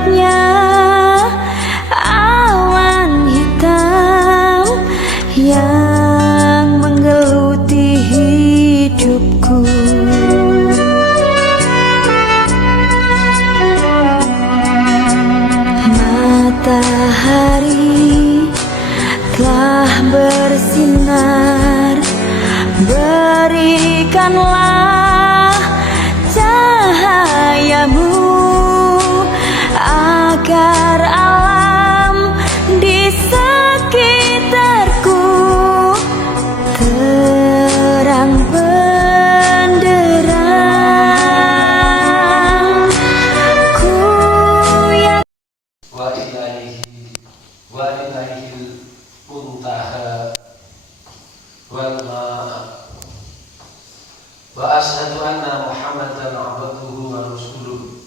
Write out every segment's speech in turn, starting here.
gelapnya awan hitam yang menggeluti hidupku. Matahari telah bersinar, berikanlah cahayamu agar alam di sekitarku terang benderang. Ku yakin wa ilaihil muntaha wal ma'a wa ashhadu anna Muhammadan abduhu wa rasuluh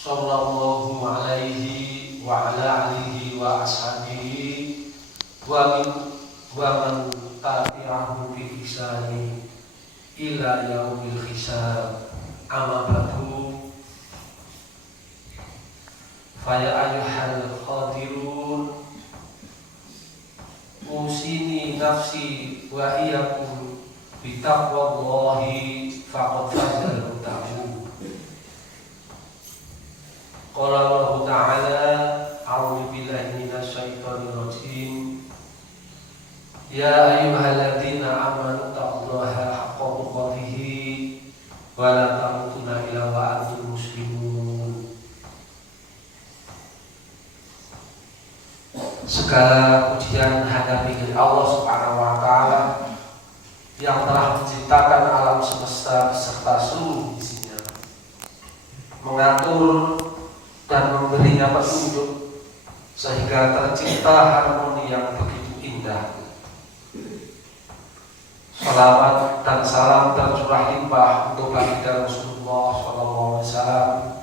sallallahu alaihi wa ala alihi wa ashabihi wa man tabi'ahu bi ihsani ila yaumil hisab. Amma ba'du, faya ayyuhal khadirun usini nafsi wa iyyakum bi taqwallahi faqad fazal muttaqun. Qala Allah Ta'ala, a'udzu billahi minasy syaithanir rajim. Ya ayyuhalladzina amanu taqullaha haqqa tuqatih wa la tamutunna illa wa antum muslimun. Segala pujian hanya milik Allah Subhanahu wa Ta'ala yang telah menciptakan alam semesta beserta seluruh isinya, mengatur dan memberinya petunjuk sehingga tercipta harmoni yang begitu indah. Salawat dan salam tercurah limpah untuk baginda Rasulullah SAW.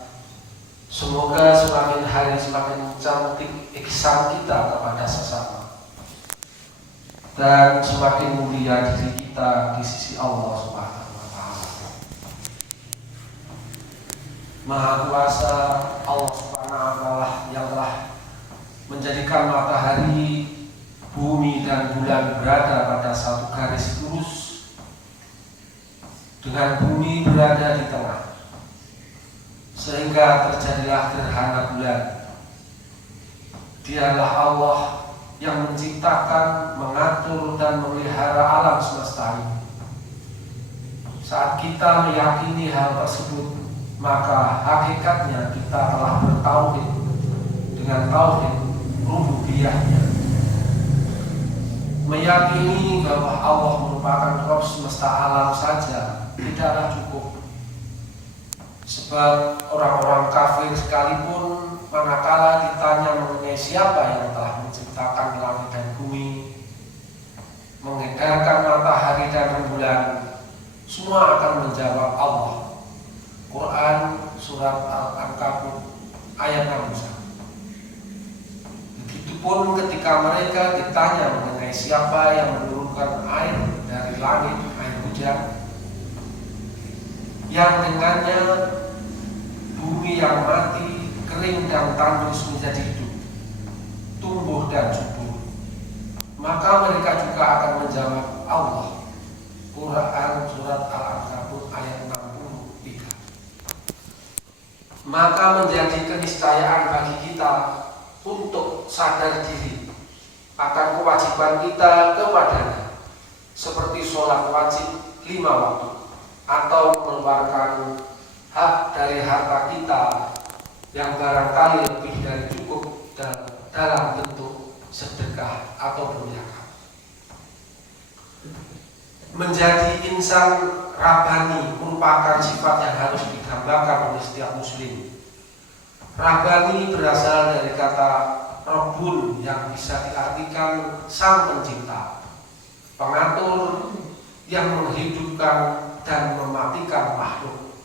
Semoga semakin hari semakin cantik ihsan kita kepada sesama dan semakin mulia diri kita di sisi Allah Subhanahu wa Ta'ala. Maha kuasa Allah Subhanahu wa Ta'ala yang telah menjadikan matahari, bumi dan bulan berada pada satu garis lurus dengan bumi berada di tengah, sehingga terjadilah gerhana bulan. Dialah Allah yang menciptakan, mengatur dan memelihara alam semesta ini. Saat kita meyakini hal tersebut, maka hakikatnya kita telah bertauhid dengan tauhid rububiyahnya. Meyakini bahwa Allah merupakan Rabb semesta alam saja tidaklah cukup. Sebab orang-orang kafir sekalipun manakala ditanya mengenai siapa yang telah menciptakan langit dan bumi, mengedarkan matahari dan rembulan, semua akan menjawab Allah. Quran surat Al-Ankabut ayat 61. Begitupun ketika mereka ditanya mengenai siapa yang menurunkan air dari langit, air hujan, yang dengannya bumi yang mati, kering dan tandus menjadi hidup, tumbuh dan subur, maka mereka juga akan menjawab Allah. Quran surat Al-Ankabut ayat 63. Maka menjadi keniscayaan bagi kita untuk sadar diri akan kewajiban kita kepadanya, seperti sholat wajib 5 waktu, atau mengeluarkan hak dari harta kita yang barangkali lebih dari cukup dalam bentuk sedekah atau berzakat. Menjadi insan rabbani merupakan sifat yang harus digambarkan oleh setiap muslim. Rabbani berasal dari kata Rabbun yang bisa diartikan sang pencipta, pengatur yang menghidupkan dan mematikan makhluk,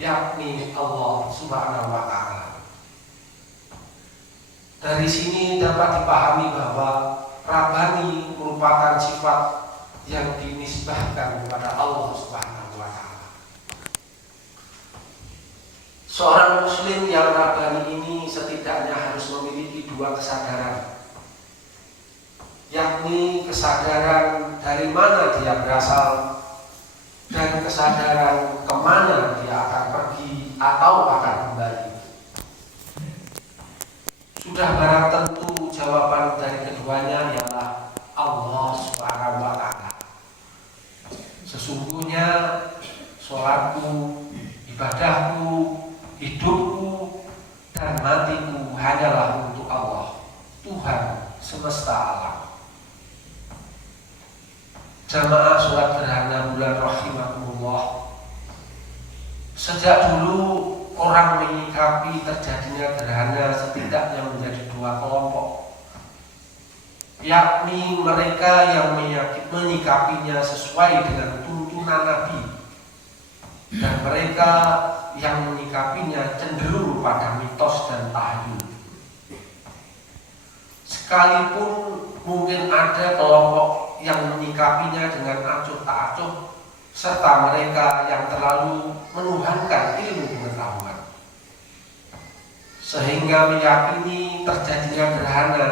yakni Allah Subhanahu wa Ta'ala. Dari sini dapat dipahami bahwa Rabbani merupakan sifat yang dinisbahkan kepada Allah Subhanahu wa Ta'ala. Seorang muslim yang rabbani ini setidaknya harus memiliki dua kesadaran, yakni kesadaran dari mana dia berasal dan kesadaran kemana dia akan pergi atau akan kembali. Sudah barang tentu jawaban dari keduanya ialah Allah Subhanahu wa Ta'ala. Sesungguhnya sholatku, ibadahku, hidupku, dan matiku hanyalah untuk Allah, Tuhan semesta alam. Jamaah sholat gerhana bulan rahimakumullah, sejak dulu orang menyikapi terjadinya gerhana setidaknya menjadi dua kelompok, yakni mereka yang menyikapinya sesuai dengan tuntunan Nabi dan mereka yang menyikapinya cenderung pada mitos dan tahyul. Sekalipun mungkin ada kelompok yang menyikapinya dengan acuh tak acuh, serta mereka yang terlalu menuhankan ilmu pengetahuan, sehingga meyakini terjadinya gerhana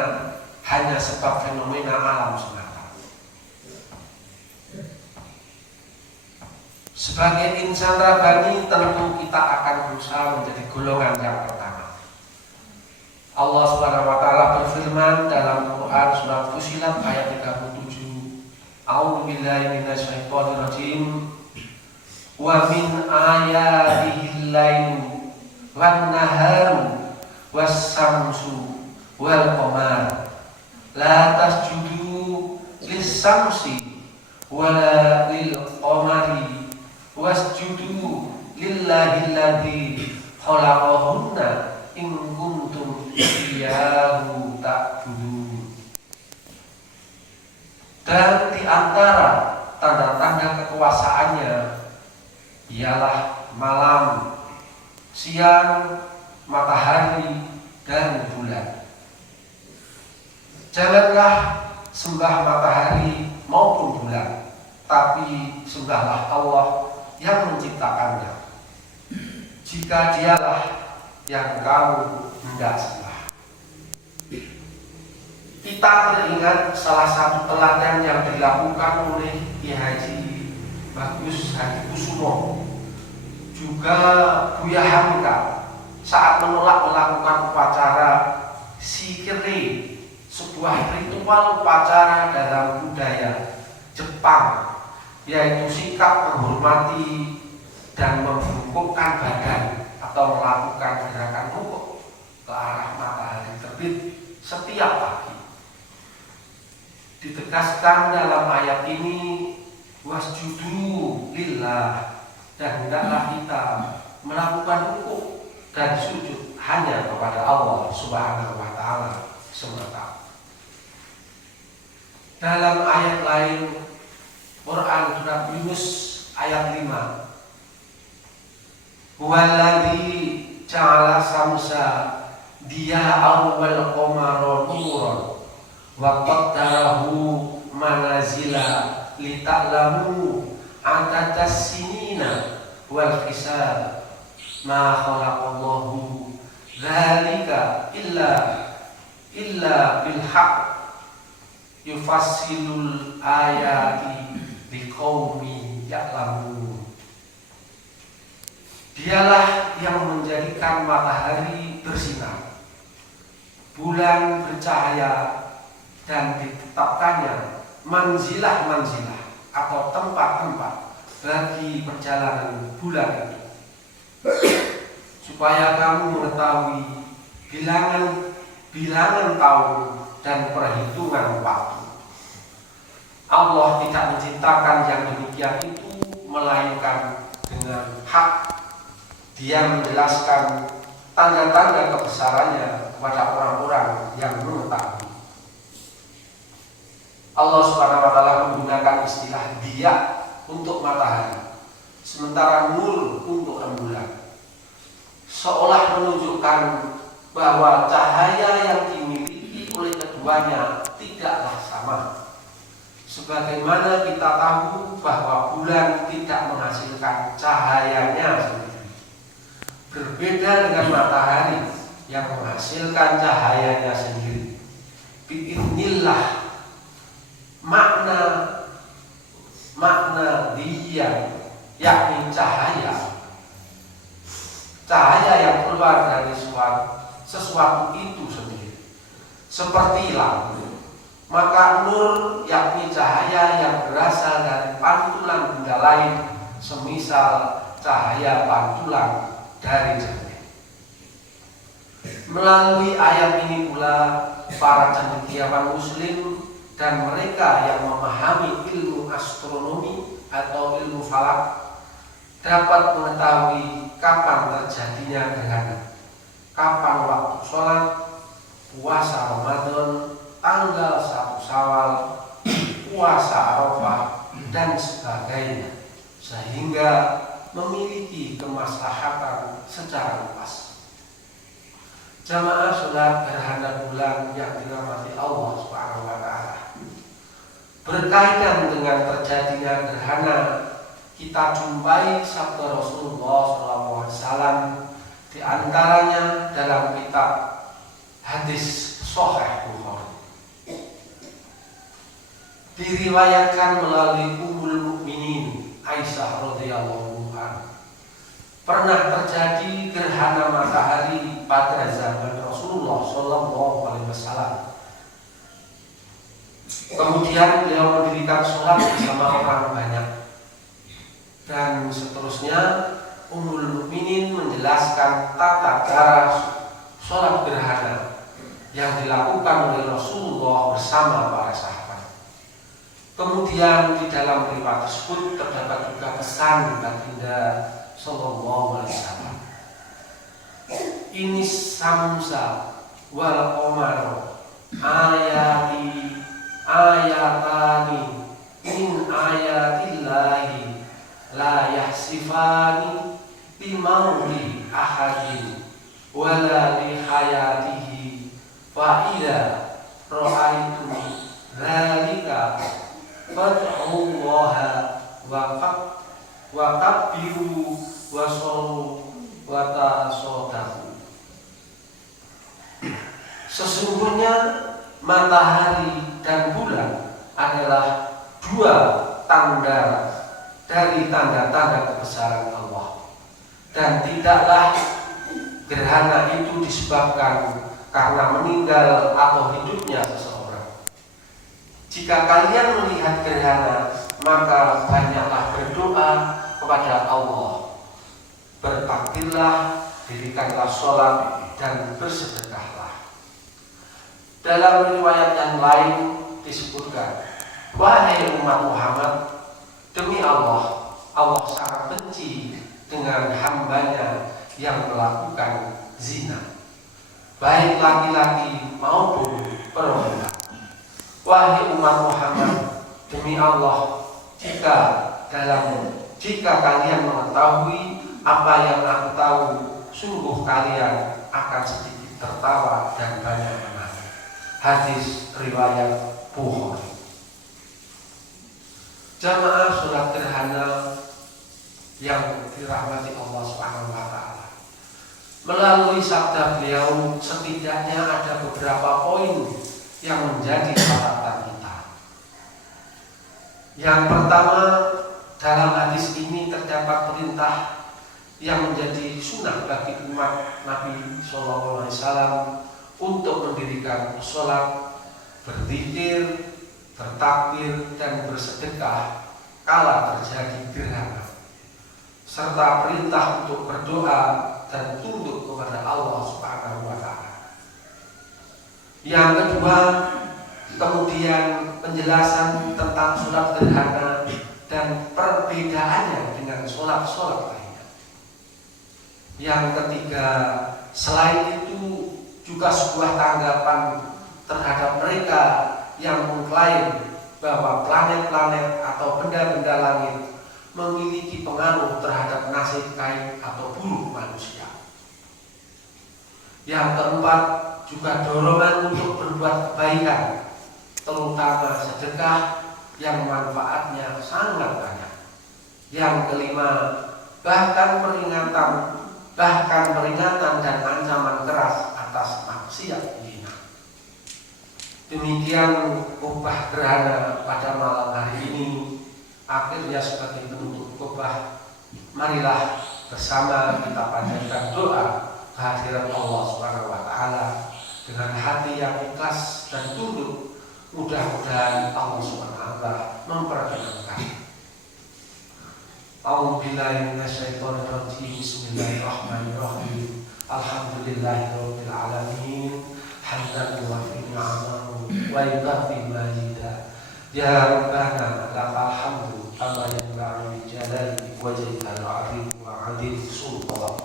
hanya sebab fenomena alam semata. Sebagai insan rabbani, tentu kita akan berusaha menjadi golongan yang pertama. Allah Subhanahu wa Ta'ala berfirman dalam Quran surat Fussilat ayat 37, A'udzu billahi minasyaitonir rajim. Wa min ayatihil lailu wan naharu was-samsu wal qamar la tasjudu lis-samsi wala lil qamari wasjudu lillahi alladzi khalaqahunna in kuntum iyyahu ta'budun. Dan di antara tanda-tanda kekuasaannya ialah malam, siang, matahari, dan bulan. Janganlah sembah matahari maupun bulan, tapi sembahlah Allah yang menciptakannya, jika dialah yang kamu hendak sembah. Kita teringat salah satu teladan yang dilakukan oleh Ki Haji Bagus Hadi Kusumo, juga Buya Hamka, saat menolak melakukan upacara sikiri, sebuah ritual upacara dalam budaya Jepang, yaitu sikap menghormati dan membungkukkan badan atau melakukan gerakan rukuk ke arah matahari terbit setiap pagi. Ditegaskan dalam ayat ini, wasjudu lillah, dan hendaklah kita melakukan rukuk dan sujud hanya kepada Allah Subhanahu wa Ta'ala semata. Dalam ayat lain Quran surat Yunus ayat 5, Huwaladzi ja'ala samsa diya'an wal qamara nuran wa qaddarahu manazila lita'lamu adadas sinina wal hisab ma khalaqallahu dzalika illa bil haqq yufassilul ayati liqaumi ya'lamun. Dialah yang menjadikan matahari bersinar, bulan bercahaya, dan ditetapkannya manzilah-manzilah atau tempat-tempat bagi perjalanan bulan itu, supaya kamu mengetahui bilangan tahun dan perhitungan waktu. Allah tidak menciptakan yang demikian itu melainkan dengan hak. Dia menjelaskan tanda-tanda kebesarannya kepada orang-orang yang mengetahui. Allah Subhanahu wa Ta'ala menggunakan istilah dia untuk matahari, sementara nur untuk rembulan, seolah menunjukkan bahwa cahaya yang dimiliki oleh keduanya tidaklah sama. Sebagaimana kita tahu bahwa bulan tidak menghasilkan cahayanya sendiri, berbeda dengan matahari yang menghasilkan cahayanya sendiri. Biiznillah, makna dia yakni cahaya yang keluar dari sesuatu itu sendiri seperti lampu. Maka nur yakni cahaya yang berasal dari pantulan benda lain, semisal cahaya pantulan dari cermin. Melalui ayat ini pula para cendekiawan muslim dan mereka yang memahami ilmu astronomi atau ilmu falak dapat mengetahui kapan terjadinya gerhana, kapan waktu sholat, puasa Ramadan, tanggal 1 Syawal, puasa Arafah, dan sebagainya, sehingga memiliki kemaslahatan secara luas. Jamaah sholat gerhana bulan yang dirahmati Allah Subhanahu wa Ta'ala, berkaitan dengan terjadinya gerhana, kita jumpai sabda Rasulullah SAW di antaranya dalam kitab hadis Sahih Bukhari. Diriwayatkan melalui Ummul Mukminin Aisyah radhiyallahu anha, pernah terjadi gerhana matahari pada zaman Rasulullah SAW. Kemudian beliau mendirikan sholat bersama orang banyak. Dan seterusnya Ummul Mukminin menjelaskan tata cara sholat gerhana yang dilakukan oleh Rasulullah bersama para sahabat. Kemudian di dalam riwayat tersebut terdapat juga pesan baginda Sallallahu Alaihi Wasallam. Ini samsa wal qamar ayatani min ayatillahi la yahsifani limauti ahadin wala li hayatihi fa idza ra'aitum dzalika fad'ullaha wa kabbiru wa sallu wa tasaddaqu. Sesungguhnya matahari dan bulan adalah dua tanda dari tanda-tanda kebesaran Allah, dan tidaklah gerhana itu disebabkan karena meninggal atau hidupnya seseorang. Jika kalian melihat gerhana, maka banyaklah berdoa kepada Allah, bertakbirlah, dirikanlah sholat, dan bersedekahlah. Dalam riwayat yang lain disebutkan, wahai umat Muhammad, demi Allah, Allah sangat benci dengan hambanya yang melakukan zina, baik laki-laki maupun perempuan. Wahai umat Muhammad, demi Allah, jika kalian mengetahui apa yang aku tahu, sungguh kalian akan sedikit tertawa dan banyak menangis. Hadis riwayat Bukhari. Jamaah sholat gerhana yang dirahmati Allah Subhanahu wa Ta'ala, melalui sabda beliau setidaknya ada beberapa poin yang menjadi catatan kita. Yang pertama, dalam hadis ini terdapat perintah yang menjadi sunnah bagi umat Nabi SAW untuk mendirikan sholat, berzikir, bertakbir, dan bersedekah kala terjadi gerhana, serta perintah untuk berdoa dan tunduk kepada Allah Subhanahu wa Ta'ala. Yang kedua, kemudian penjelasan tentang sholat gerhana dan perbedaannya dengan sholat-sholat lainnya. Yang ketiga, selain itu juga sebuah tanggapan terhadap mereka yang mengklaim bahwa planet-planet atau benda-benda langit memiliki pengaruh terhadap nasib baik atau buruk manusia. Yang keempat, juga dorongan untuk berbuat kebaikan, terutama sedekah yang manfaatnya sangat banyak. Yang kelima, bahkan peringatan bahkan peringatan dan ancaman keras atas maksiat zina. Demikian khotbah gerhana pada malam hari ini. Akhirnya sebagai penutup khotbah, marilah bersama kita panjatkan doa kehadiran Allah Subhanahu wa taala dengan hati yang ikhlas dan tunduk. Mudah-mudahan Allah Subhanahu wa taala memperkenankan. A'udzubillahi minasyaitonir rajim. Bismillahirrahmanirrahim. Alhamdulillahirabbil alamin. Hamdan yuwafi ni'amahu wa yukafi majidah. Ya Rabbana lakal hamdu kama yanbaghi li jalali wajhikal 'azim wa 'azim sultan.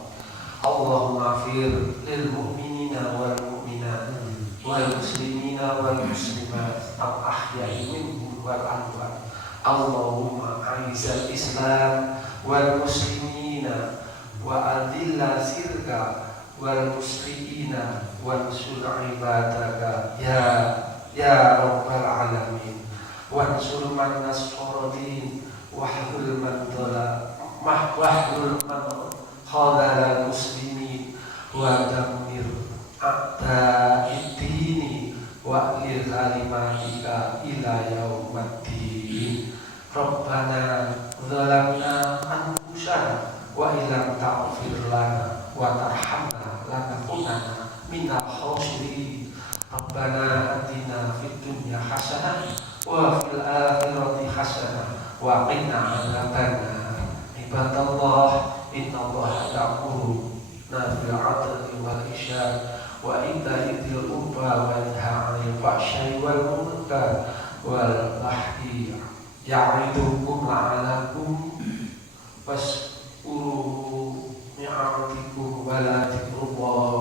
Allahumma fir lil mu'minina wal mu'minat wal muslimina wal muslimat al ahya'i minhum wal amwat. Allahumma a'izal Islam wal muslimina wa adilla sirka wal muslimina wa ansur ibadaka ya rabbal alamin. Wa ansur man nasfaradin wahlul man khadal muslimin wa damir a'da'id-dini wa lil kalimatika ila yaumiddin. Rabbana zalamna anfusana wa illam taghfir lana wa tarhamna lanakunanna minal khasirin. Rabbana atina fid dunya hasanah wa fil akhirati hasanah wa qina adzabannar. Ibadallah, innallaha ya'muru bil 'adli wal ihsan wa ita'i dzil qurba wa yanha 'anil fahsya'i wal munkar wal baghi ya'idukum la'alakum waskuruu ni'matikum wa la dzikrullahi